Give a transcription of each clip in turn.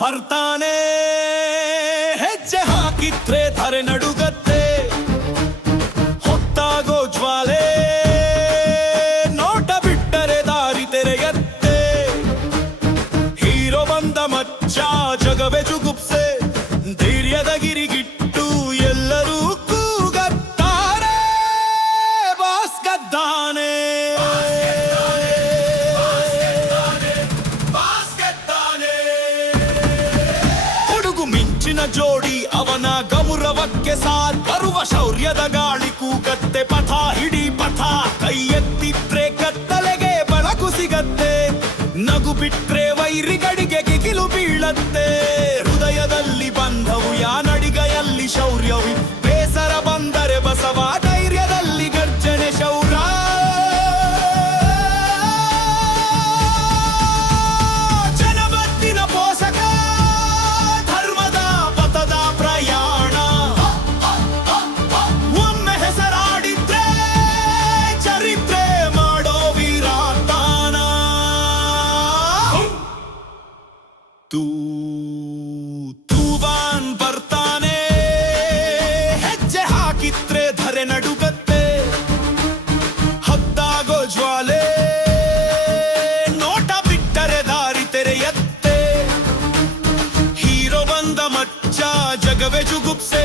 ಬರ್ತಾನೆ ಹೆಜ್ಜೆ ಹಾಕಿದ್ರೆ ಧರೆ ನಡುಗತ್ತೆ ಹೊತ್ತಾಗೋ ಜ್ವಾಲೆ ನೋಟ ಬಿಟ್ಟರೆ ದಾರಿ ತೆರೆಯತ್ತೆ ಹೀರೋ ಬಂದ ಮಚ್ಚ ಜಗವೇ ಜುಗುಪ್ಸೆ ಧೈರ್ಯದ ಗಿರಿಗಿಟ್ಟು ಎಲ್ಲರೂ ಕೂಗತ್ತಾರೆ ಬಾಸ್ ಗದ್ದಾನೆ ಮಿಂಚಿನ ಜೋಡಿ ಅವನ ಗೌರವಕ್ಕೆ ಸಾಥ್ ಬರುವ ಶೌರ್ಯದ ಗಾಳಿ ಕೂಗತ್ತೆ ಪಥ ಹಿಡಿ ಪಥ ಕೈ ಎತ್ತಿದ್ರೆ ಕತ್ತಲೆಗೆ ಬೆಳಕು ಸಿಗತ್ತೆ ನಗು ಬಿಟ್ರೆ ವೈರಿಗಳಿಗೆ ಗಿಗಿಲು ಬೀಳತ್ತೆ ಹೃದಯದಲ್ಲಿ ಬಂಧವು ಯಾನಡಿಗೆಯಲ್ಲಿ ಶೌರ್ಯವು ಬೇಸರ ಬಂದರೆ ಬಸವ ಧೈರ್ಯದಲ್ಲಿ ಗರ್ಜನೆ ಶೌರ್ಯ ತೂವಾನ್ ಬರ್ತಾನೆ ಹೆಜ್ಜೆ ಹಾಕಿದ್ರೆ ಧರೆ ನಡುಗತ್ತೆ ಹತ್ತಾಗೋ ಜ್ವಾಲೆ ನೋಟ ಬಿಟ್ಟರೆ ದಾರಿ ತೆರೆಯತ್ತೆ ಹೀರೋ ಬಂದ ಮಚ್ಚ ಜಗವೇ ಜುಗುಪ್ಸೆ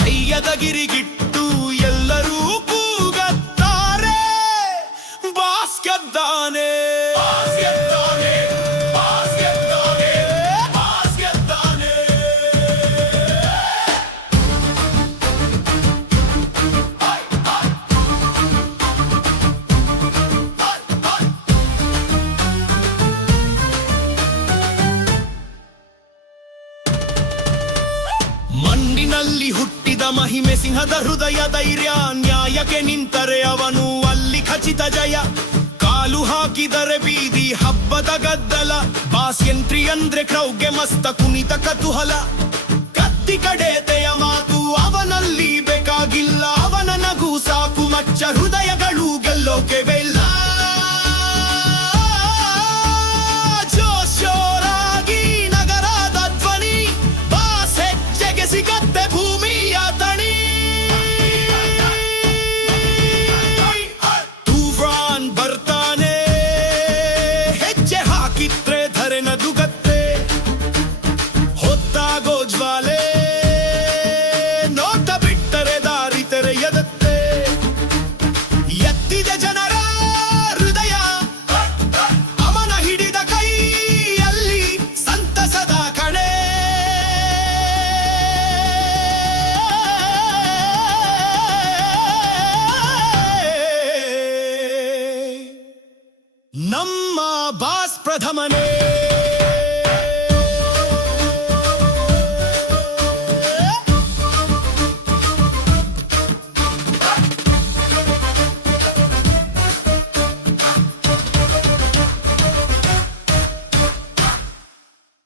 ಧೈರ್ಯದ ಗಿರಿಗಿಟ್ಟು ಎಲ್ಲರೂ ಕೂಗತ್ತಾರೆ ಬಾಸ್ ಗೆದ್ದಾನೆ ಮಣ್ಣಿನಲ್ಲಿ ಹುಟ್ಟಿದ ಮಹಿಮೆ ಸಿಂಹದ ಹೃದಯ ಧೈರ್ಯ ನ್ಯಾಯಕ್ಕೆ ನಿಂತರೆ ಅವನು ಅಲ್ಲಿ ಖಚಿತ ಜಯ ಕಾಲು ಹಾಕಿದರೆ ಬೀದಿ ಹಬ್ಬದ ಗದ್ದಲ ಬಾಸ್ ಎಂಟ್ರಿ ಅಂದ್ರೆ ಕ್ರೌಗೆ ಮಸ್ತ ಕುಣಿತ ಕತುಹಲ ಕತ್ತಿ ಕಡೆತೆಯ ಮಾತು ಅವನಲ್ಲಿ ಬೇಕಾಗಿಲ್ಲ ಅವನ ನಗು ಸಾಕು ಮಚ್ಚ ಹೃದಯಗಳು ಗೆಲ್ಲೋಕೆ ಬೆಲ್ಲ ಸಿಗತ್ತೆ ಭೂಮಿಯ ತಣಿ ತೂಫಾನ್ ಬರ್ತಾನೆ ಹೆಜ್ಜೆ ಹಾಕಿದ್ರೆ ಧರೆ ನಡುಗತ್ತೆ ಹೊತ್ತಾಗೋ ಜ್ವಾಲೆ ನೋಟ ಬಿಟ್ಟರೆ ದಾರಿ ತೆರೆಯದತ್ತೆ ಎತ್ತಿದ ಜನರ ಹೃದಯ ಅವನ ಹಿಡಿದ ಕೈಯಲ್ಲಿ ಸಂತಸದ ಕಣೆ ನಮ್ಮ ಬಾಸ್ ಪ್ರಥಮನೇ